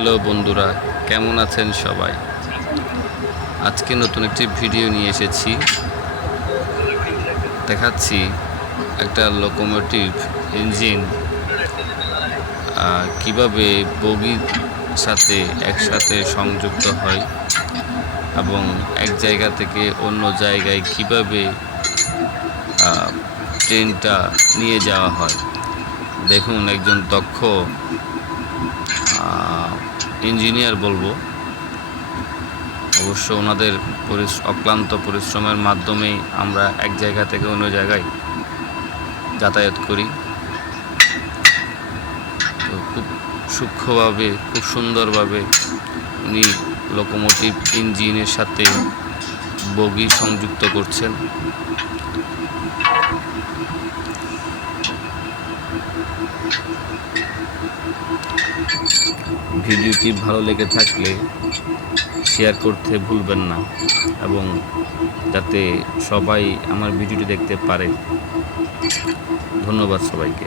Hello বন্ধুরা, কেমন আছেন সবাই? আজকে নতুন একটি ভিডিও নিয়ে এসেছি। দেখাচ্ছি একটা লোকোমোটিভ ইঞ্জিন কিভাবে বগির সাথে একসাথে সংযুক্ত হয় এবং এক জায়গা থেকে অন্য জায়গায় কিভাবে ট্রেনটা নিয়ে যাওয়া হয়। দেখুন, একজন দক্ষ ইঞ্জিনিয়ার বলবো, অবশ্য ওনাদের অক্লান্ত পরিশ্রমের মাধ্যমেই আমরা এক জায়গা থেকে অন্য জায়গায় যাতায়াত করি। তো খুব সূক্ষ্মভাবে, খুব সুন্দরভাবে উনি লোকোমোটিভ ইঞ্জিনের সাথে বগি সংযুক্ত করছেন। ভিডিওটি ভালো লেগে থাকলে শেয়ার করতে ভুলবেন না, এবং যাতে সবাই আমার ভিডিওটি দেখতে পারে। ধন্যবাদ সবাইকে।